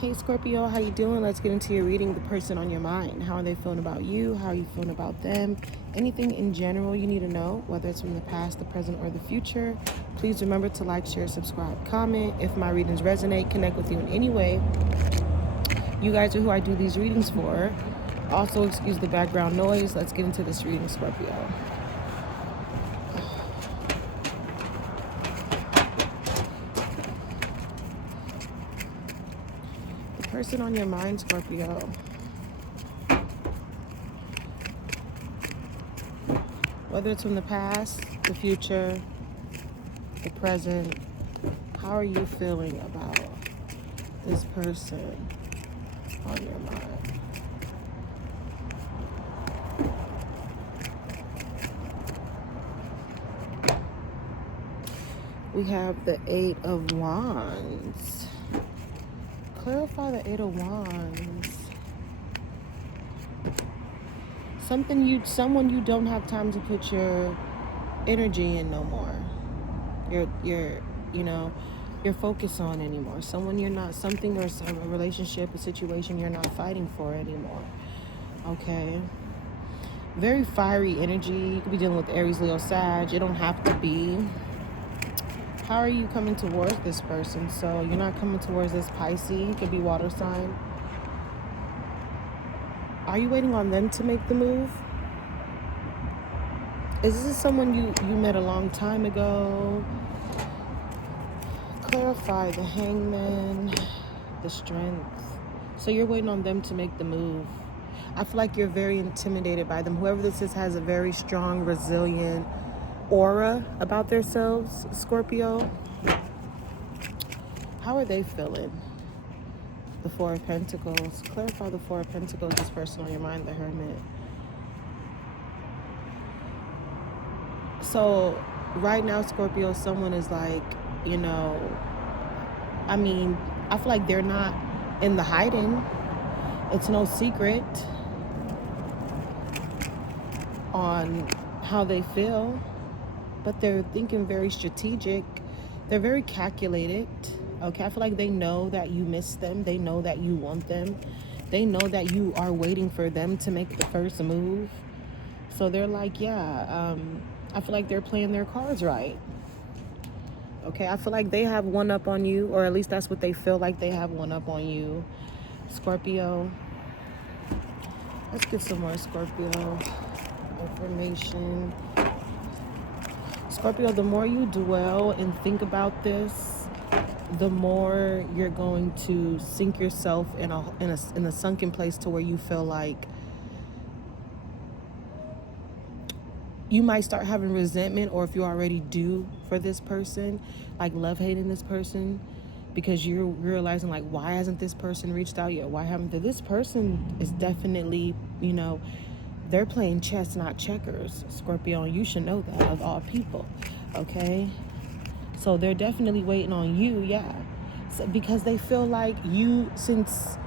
Hey Scorpio, how you doing? Let's get into your reading. The person on your mind. How are they feeling about you? How are you feeling about them? Anything in general you need to know, whether it's from the past, the present, or the future. Please remember to like, share, subscribe, comment. If my readings resonate, connect with you in any way. You guys are who I do these readings for. Also, excuse the background noise. Let's get into this reading, Scorpio. The person on your mind, Scorpio. Whether it's from the past, the future, the present, how are you feeling about this person on your mind? We have the Eight of Wands. Clarify the Eight of Wands. Someone you don't have time to put your energy in no more. Your focus on anymore. Someone you're not, something or a relationship, a situation you're not fighting for anymore. Okay. Very fiery energy. You could be dealing with Aries, Leo, Sag. It don't have to be. How are you coming towards this person? So you're not coming towards this Pisces. It could be water sign. Are you waiting on them to make the move? Is this someone you met a long time ago? Clarify the Hangman, the Strength. So you're waiting on them to make the move. I feel like you're very intimidated by them. Whoever this is has a very strong, resilient aura about themselves, Scorpio. How are they feeling? The Four of Pentacles. Clarify the Four of Pentacles, this person on your mind, the Hermit. So right now, Scorpio, someone is like, I feel like they're not in the hiding. It's no secret on how they feel, but they're thinking very strategic. They're very calculated. Okay, I feel like they know that you miss them. They know that you want them. They know that you are waiting for them to make the first move. So they're like, I feel like they're playing their cards right. Okay, I feel like they have one up on you, or at least that's what they feel like, they have one up on you, Scorpio. Let's get some more Scorpio information. Scorpio, the more you dwell and think about this, the more you're going to sink yourself in a sunken place to where you feel like you might start having resentment, or if you already do, for this person, like love-hating this person, because you're realizing, like, why hasn't this person reached out yet? Why haven't they? This person is definitely, they're playing chess, not checkers, Scorpio, and you should know that, of all people, okay? So they're definitely waiting on you, yeah. So, because they feel like since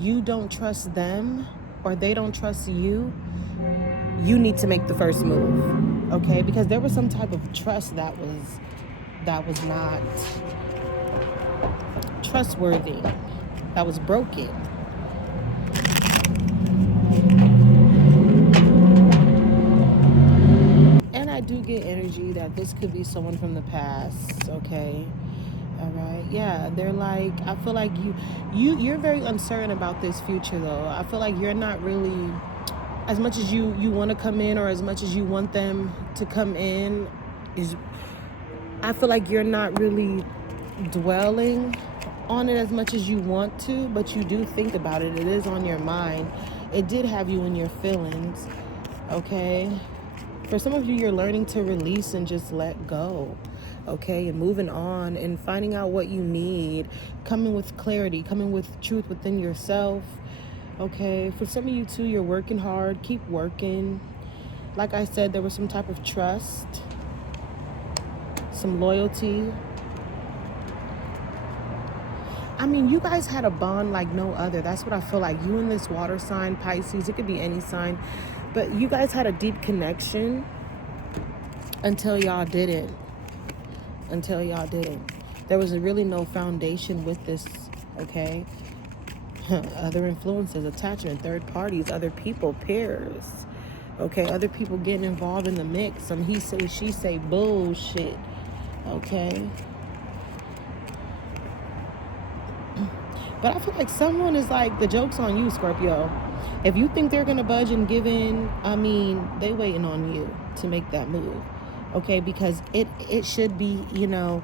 you don't trust them, or they don't trust you, you need to make the first move, okay? Because there was some type of trust that was not trustworthy, that was broken. And I do get energy that this could be someone from the past, okay? All right, yeah, they're like, I feel like you're very uncertain about this future, though. I feel like you're not really, as much as you want to come in, or as much as you want them to come in, I feel like you're not really dwelling on it as much as you want to, but you do think about it. It is on your mind. It did have you in your feelings, okay? For some of you, you're learning to release and just let go, okay? And moving on and finding out what you need, coming with clarity, coming with truth within yourself, okay? For some of you too, you're working hard. Keep working. Like I said, there was some type of trust, some loyalty. You guys had a bond like no other. That's what I feel like. You and this water sign, Pisces, it could be any sign, but you guys had a deep connection until y'all didn't. There was really no foundation with this, okay? Other influences, attachment, third parties, other people, peers, okay? Other people getting involved in the mix. Some he say, she say bullshit, okay? But I feel like someone is like, the joke's on you, Scorpio. If you think they're going to budge and give in, I mean, they waiting on you to make that move, okay? Because it should be, you know,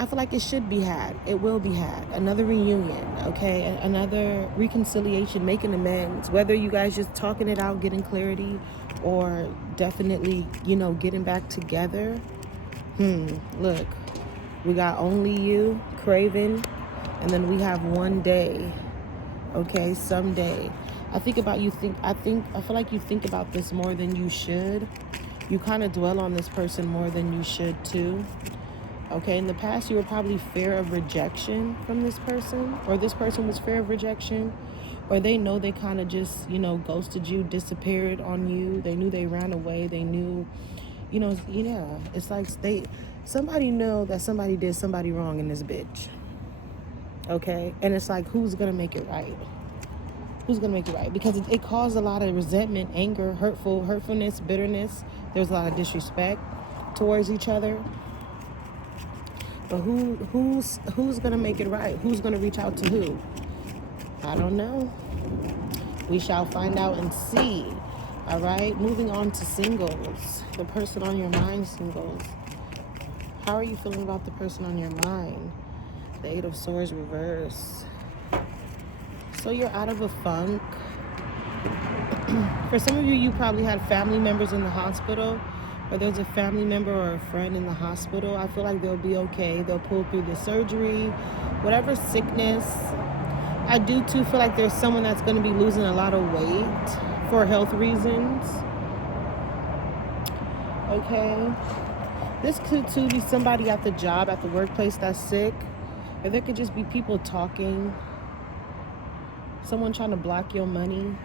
I feel like it should be had. It will be had. Another reunion, okay? Another reconciliation, making amends. Whether you guys just talking it out, getting clarity, or definitely, you know, getting back together. Look, we got only you, Craven, and then we have one day, okay? Someday. I feel like you think about this more than you should. You kind of dwell on this person more than you should too. Okay, in the past, you were probably fear of rejection from this person, or this person was fear of rejection, or they know they kind of just, you know, ghosted you, disappeared on you. They knew they ran away. They knew, you know, yeah. It's like somebody know that somebody did somebody wrong in this bitch. Okay, and it's like, who's gonna make it right? Who's gonna make it right? Because it caused a lot of resentment, anger, hurtfulness, bitterness. There was a lot of disrespect towards each other. But who's gonna make it right? Who's gonna reach out to who? I don't know. We shall find out and see. All right. Moving on to singles. The person on your mind, singles. How are you feeling about the person on your mind? The Eight of Swords reverse. So you're out of a funk. For some of you, you probably had family members in the hospital, or there's a family member or a friend in the hospital. I feel like they'll be okay. They'll pull through the surgery, whatever sickness. I do too feel like there's someone that's going to be losing a lot of weight for health reasons. Okay. This could too be somebody at the job, at the workplace that's sick. Or there could just be people talking. Someone trying to block your money.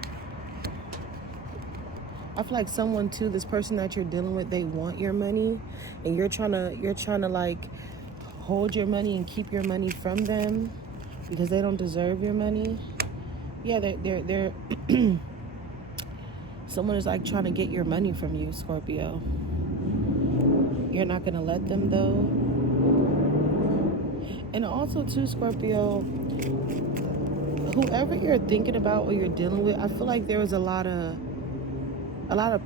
I feel like someone too, this person that you're dealing with, they want your money, and you're trying to like hold your money and keep your money from them because they don't deserve your money. Yeah, they're someone is like trying to get your money from you, Scorpio. You're not gonna let them though. And also too, Scorpio, whoever you're thinking about or you're dealing with, I feel like there was a lot of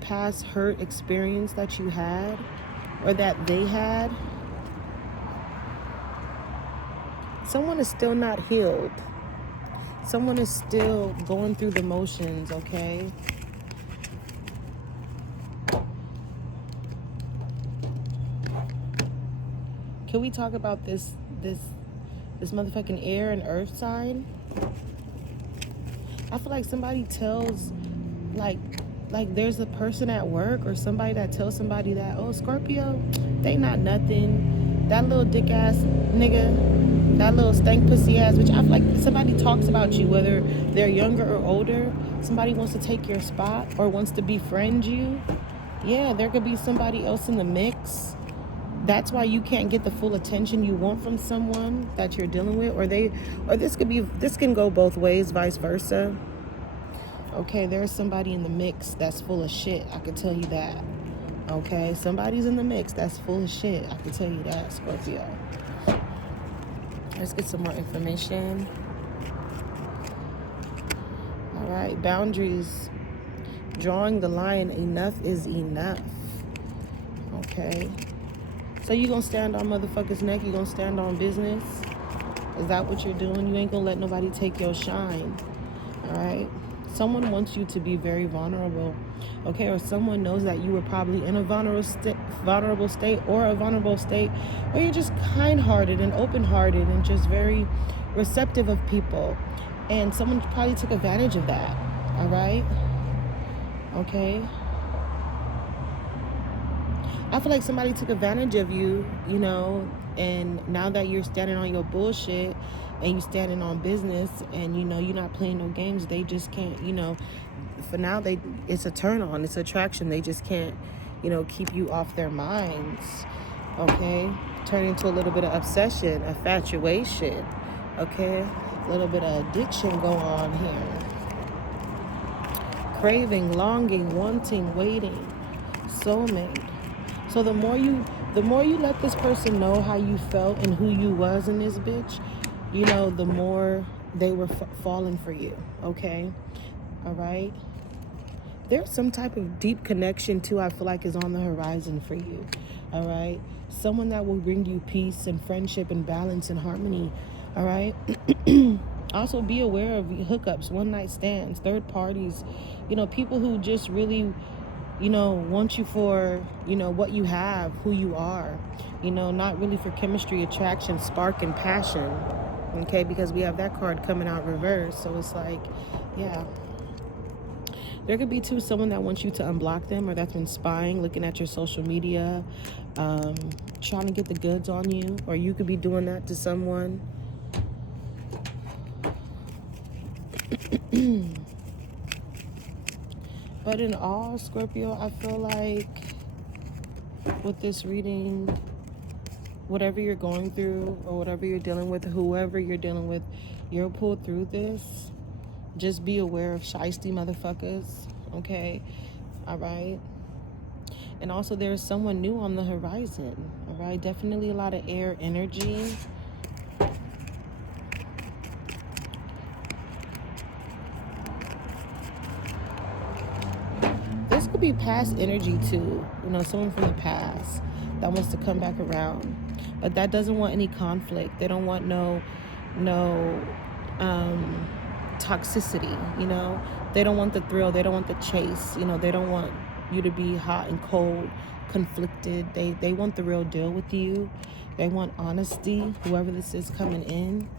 past hurt experience that you had or that they had. Someone is still not healed. Someone is still going through the motions, okay? Can we talk about this motherfucking air and earth sign? I feel like somebody tells, like there's a person at work or somebody that tells somebody that, oh, Scorpio, they not nothing. That little dick ass nigga, that little stank pussy ass, which I feel like somebody talks about you, whether they're younger or older. Somebody wants to take your spot or wants to befriend you. Yeah, there could be somebody else in the mix. That's why you can't get the full attention you want from someone that you're dealing with, or this can go both ways, vice versa. Okay, there's somebody in the mix that's full of shit. I can tell you that. Okay, somebody's in the mix that's full of shit. I can tell you that, Scorpio. Let's get some more information. All right, boundaries. Drawing the line. Enough is enough. Okay. So you gonna stand on motherfuckers' neck? You gonna stand on business? Is that what you're doing? You ain't gonna let nobody take your shine. All right. Someone wants you to be very vulnerable, okay? Or someone knows that you were probably in a vulnerable state, or a vulnerable state, or you're just kind-hearted and open-hearted and just very receptive of people. And someone probably took advantage of that, all right? Okay? I feel like somebody took advantage of you, you know, and now that you're standing on your bullshit and you standing on business and, you know, you're not playing no games, they just can't, you know, for now, it's a turn on, it's attraction. They just can't, you know, keep you off their minds, okay? turn into a little bit of obsession, infatuation, okay? A little bit of addiction go on here. Craving, longing, wanting, waiting, soulmate. So the more you let this person know how you felt and who you was in this bitch, you know, the more they were falling for you, okay? All right? There's some type of deep connection too, I feel like, is on the horizon for you. All right? Someone that will bring you peace and friendship and balance and harmony. All right? Also be aware of hookups, one night stands, third parties, you know, people who just really, you know, want you for, you know, what you have, who you are, you know, not really for chemistry, attraction, spark, and passion. Okay, because we have that card coming out reverse. So it's like, yeah. There could be too someone that wants you to unblock them, or that's been spying, looking at your social media, trying to get the goods on you, or you could be doing that to someone. But in all, Scorpio, I feel like with this reading, whatever you're going through or whatever you're dealing with, whoever you're dealing with, you'll pull through this. Just be aware of shiesty motherfuckers, okay? All right? And also there's someone new on the horizon, all right? Definitely a lot of air energy. This could be past energy too, you know, someone from the past that wants to come back around. But that doesn't want any conflict. They don't want no toxicity, you know. They don't want the thrill. They don't want the chase, you know. They don't want you to be hot and cold, conflicted. They want the real deal with you. They want honesty, whoever this is coming in.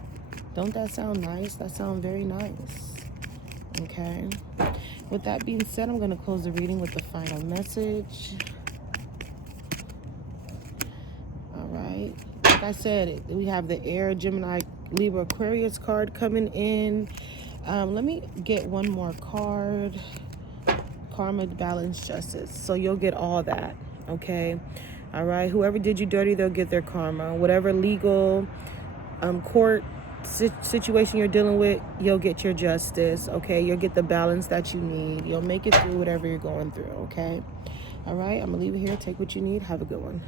Don't that sound nice? That sounds very nice. Okay. With that being said, I'm going to close the reading with the final message. All right. Like I said, we have the Air, Gemini, Libra, Aquarius card coming in. Let me get one more card. Karma, balance, justice. So you'll get all that. Okay. All right. Whoever did you dirty, they'll get their karma. Whatever legal, court situation you're dealing with, you'll get your justice. Okay. You'll get the balance that you need. You'll make it through whatever you're going through. Okay. All right. I'm gonna leave it here. Take what you need. Have a good one.